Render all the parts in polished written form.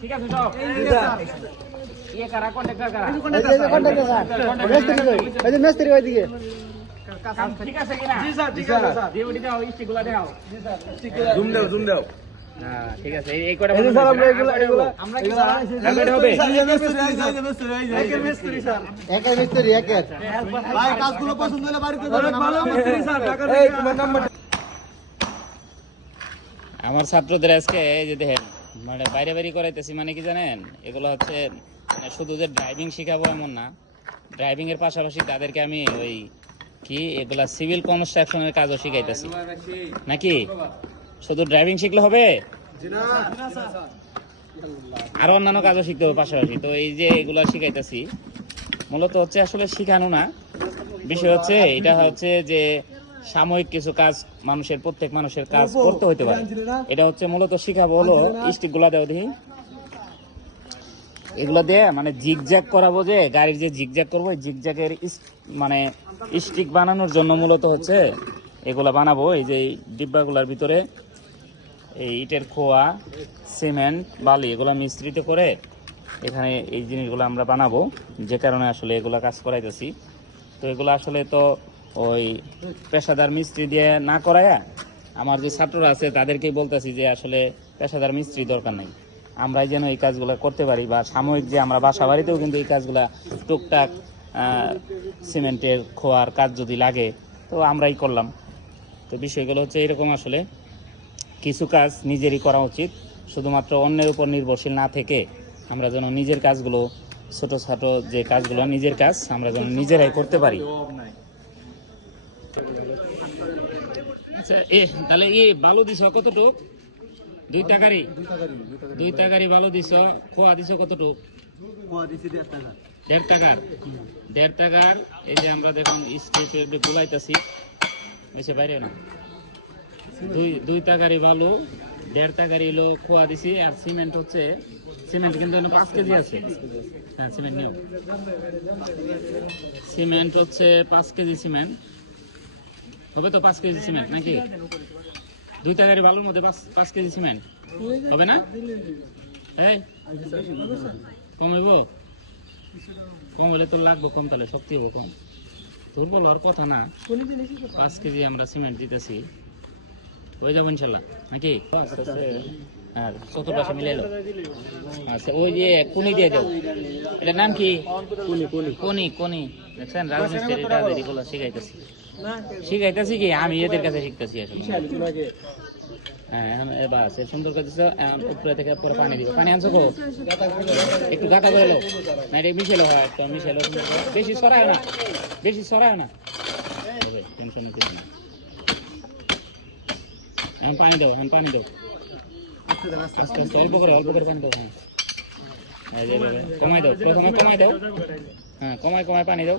ঠিক আছে সব ইয়ে কারা কন্ট্রাক্টর কারা এই যে মিস্ত্রি ওইদিকে ঠিক আছে কিনা জি স্যার ঠিক আছে স্যার ডিউটি দাও স্টিকগুলো দাও জি স্যার জুম দাও হ্যাঁ ঠিক আছে এই কয়টা এই যে স্যার আমরা কি স্যার হবে একের মিস্ত্রি স্যার একের মিস্ত্রি একের ভাই কাজগুলো পছন্দ হলে বাড়িতে যাবেন ভালো মিস্ত্রি স্যার টাকা এই তোমার নাম্বার আমার ছাত্রদের আজকে এই যে দেখেন মানে বাইরে বাইরে করাইতেছি মানে কি জানেন এগুলো হচ্ছে মানে শুধু যে ড্রাইভিং শেখাবো এমন না ড্রাইভিং এর পাশাপাশি তাদেরকে আমি ওই কি এগুলা সিভিল কনস্ট্রাকশনের কাজও শিখাইতেছি নাকি শুধু ড্রাইভিং শিখলে হবে আরো অন্যান্য কাজও শিখতে হবে পাশাপাশি তো এই যে এগুলা শিখাইতেছি মূলত হচ্ছে আসলে শিখানো না বিষয় হচ্ছে এটা হচ্ছে যে সাময়িক কিছু কাজ প্রত্যেক মানুষের কাজ করতে হতে পারে এটা হচ্ছে মূলত শিখাবো হলো স্টিক গুলা দেওয়া দেখি এগুলো দিয়ে মানে জিগজ্যাগ করাবো যে গাড়ির যে জিগজ্যাগ করবো জিগজ্যাগের মানে স্টিক বানানোর জন্য মূলত হচ্ছে এগুলা বানাবো এই যে ডিব্বাগুলার ভিতরে এই ইটের খোয়া সিমেন্ট বালি এগুলো মিশ্রিত করে এখানে এই জিনিসগুলো আমরা বানাবো যে কারণে আসলে এগুলা কাজ করাইতেছি তো এগুলো আসলে তো ওই পেশাদার মিস্ত্রি দিয়ে না করায় আমার যে ছাত্ররা আছে তাদেরকেই বলতেছি যে আসলে পেশাদার মিস্ত্রি দরকার নেই আমরাই যেন এই কাজগুলো করতে পারি বা সাময়িক যে আমরা বাসা বাড়িতেও কিন্তু এই কাজগুলা টুকটাক সিমেন্টের খোয়ার কাজ যদি লাগে তো আমরাই করলাম তো বিষয়গুলো হচ্ছে এরকম আসলে কিছু কাজ নিজেরই করা উচিত শুধুমাত্র অন্যের উপর নির্ভরশীল না থেকে আমরা যেন নিজের কাজগুলো ছোট ছোট যে কাজগুলো নিজের কাজ আমরা যেন নিজেরাই করতে পারি আচ্ছা তাহলে বালু দিছ কতটুক 2 টাকারই বালু দিছ খোয়া দিছ কতটুক 1.5 টাকার 1.5 টাকার এই যে আমরা দেখুন স্টেপে গুলাইতেছি এসে বাইরে না 2 টাকারই বালু 1.5 টাকারই হলো খোয়া দিছি আর সিমেন্ট হচ্ছে সিমেন্ট কিন্তু 5 কেজি আছে হ্যাঁ সিমেন্ট নিও সিমেন্ট হচ্ছে 5 কেজি সিমেন্ট হবে তো 5 কেজি সিমেন্ট নাকি 2 টাকারই বালুর মধ্যে 5 কেজি সিমেন্ট হবে না এই কমাইব কম হলে তো লাগবো কম তাহলে শক্তি হবে কম তোর বলার কথা না 5 কেজি আমরা সিমেন্ট দিতেছি হয়ে যাবো ইনশাল্লাহ নাকি আর কতটা মিলে এলো আচ্ছা ওই যে কোনি দিয়ে দাও এটার নাম কি কোনি দেখছেন রাজমিস্ত্রিটা এগুলো শিখাইতেছি কি আমি এদের কাছে শিখতেছি আসলে হ্যাঁ এখন এবার আছে সুন্দর করে দিছো উপরে থেকে পরে পানি দিব পানি আনছো গো একটু গাটা করে লো না এটা মিশেলো হয় একটু মিশেলো বেশি সরায় না টেনশন কিছু না এখন পানি দাও আস্তে আস্তে অল্প করে পানি দাও হ্যাঁ কমাই দাও প্রথমে কমাই দাও হ্যাঁ কমাই পানি দাও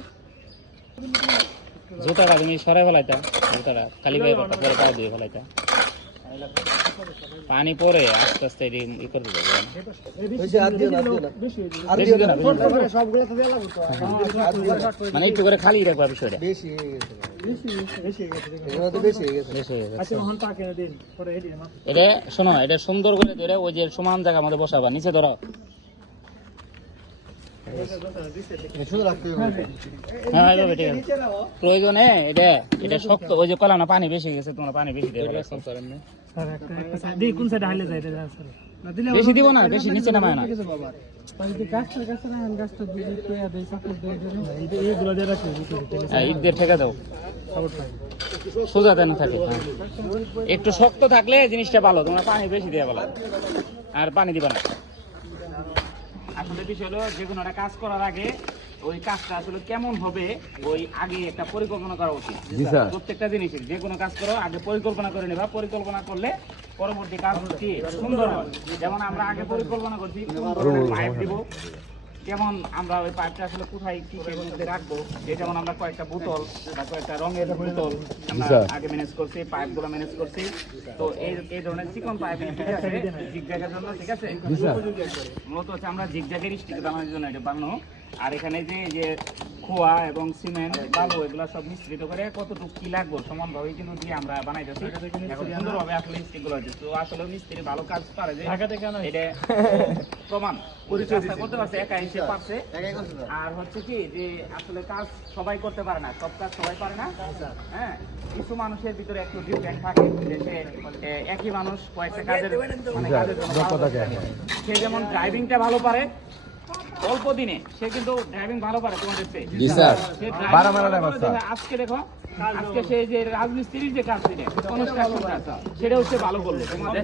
জুতাটা তুমি সরাই ফেলাইতা জুতাটা খালি পায়ে পরে পায়ে দিয়ে ফেলাইতা পানি পরে আস্তে আস্তে ই করে দিবে মানে একটু করে খালি রাখবা বিষয়টা এটা শোনো এটা সুন্দর করে ধরে ওই যে সমান জায়গার মধ্যে বসাবা নিচে ধরো প্রয়োজনে এটা শক্ত ওই যে কলাম না পানি বেশি গেছে তোমরা পানি বেশি দেবে বেশি দিব না বেশি নিচে নামায় না ঈদের ঠেকা দাও সোজা দেন থাকে একটু শক্ত থাকলে জিনিসটা ভালো তোমরা পানি বেশি দিয়ে ভালো আর পানি দিবা না আসলে বিষয় হলো যে কোনো একটা কাজ করার আগে ওই কাজটা আসলে কেমন হবে ওই আগে একটা পরিকল্পনা করা উচিত প্রত্যেকটা জিনিসের যে কোনো কাজ করো আগে পরিকল্পনা করে নেবা পরিকল্পনা করলে পরবর্তী কাজ সুন্দর হয় যেমন আমরা আগে পরিকল্পনা করছি পাইপ দিব কেমন আমরা ওই পাইপটা আসলে কোথায় কিসের মধ্যে রাখবো যেমন আমরা কয়েকটা বোতল বা কয়েকটা রঙের বোতল আমরা আগে ম্যানেজ করছি পাইপগুলো ম্যানেজ করছি তো এই ধরনের চিকন পাইপ জিগজ্যাগের জন্য ঠিক আছে মূলত হচ্ছে আমরা জিগজ্যাগের স্টিক বানানোর জন্য এটা বানানো আর এখানে যে খোয়া এবং সিমেন্ট বালু এগুলো সব মিশ্রিত করে কতটুকু কি লাগবে সমানভাবে কিন্তু দিয়ে আমরা বানাইতেছি এখন সুন্দরভাবে আসলে স্টিকগুলো হচ্ছে তো আসলে মিস্ত্রি ভালো কাজ পারে যে এটা প্রমাণ কাজটা করতে পারছে একা এসে পারছে আর হচ্ছে কি যে আসলে কাজ সবাই করতে পারে না সব কাজ সবাই পারে না হ্যাঁ কিছু মানুষের ভিতরে একটু ডিফারেন্ট থাকে যে সে একই মানুষ কয়েকটা কাজের মানে কাজের জন্য ভালো থাকে। সে যেমন ড্রাইভিংটা ভালো পারে অল্প দিনে সে কিন্তু ড্রাইভিং ভালো পারে তোমাদের চেয়ে। জি স্যার সে driving আজকে দেখো আজকে সে যে রাজমিস্ত্রির যে কাজ সেটা কনস্ট্রাকশন কাজ সেটা হচ্ছে ভালো করলো তোমাদের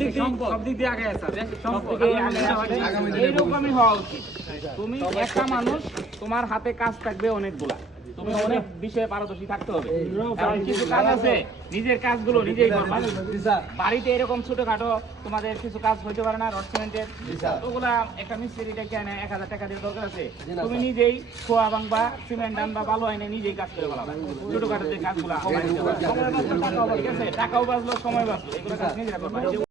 সব দিক দিয়ে আগে আছে সব থেকে আগে এইরকমই হওয়া উচিত। তুমি একটা মানুষ তোমার হাতে কাজ থাকবে অনেকগুলা তুমি অনেক বিষয়ে পারদর্শী থাকতে হবে কারণ কিছু কাজ আছে নিজের কাজগুলো নিজেই করবা বাড়িতে এরকম ছোটখাটো তোমাদের কিছু কাজ হইতে পারে না রড সিমেন্টের ওগুলা একটা মিস্ত্রি ডেকে আনে 1000 টাকা দিয়ে দরকার আছে তুমি নিজেই খোয়া ভাঙবা সিমেন্ট আনবা ভালো আইনে নিজেই কাজ করে ফেলাবা ছোটখাটো যে কাজগুলো সময় বাঁচলো টাকাও বাঁচলো সময় বাঁচলো এগুলো কাজ নিজেরা করবা।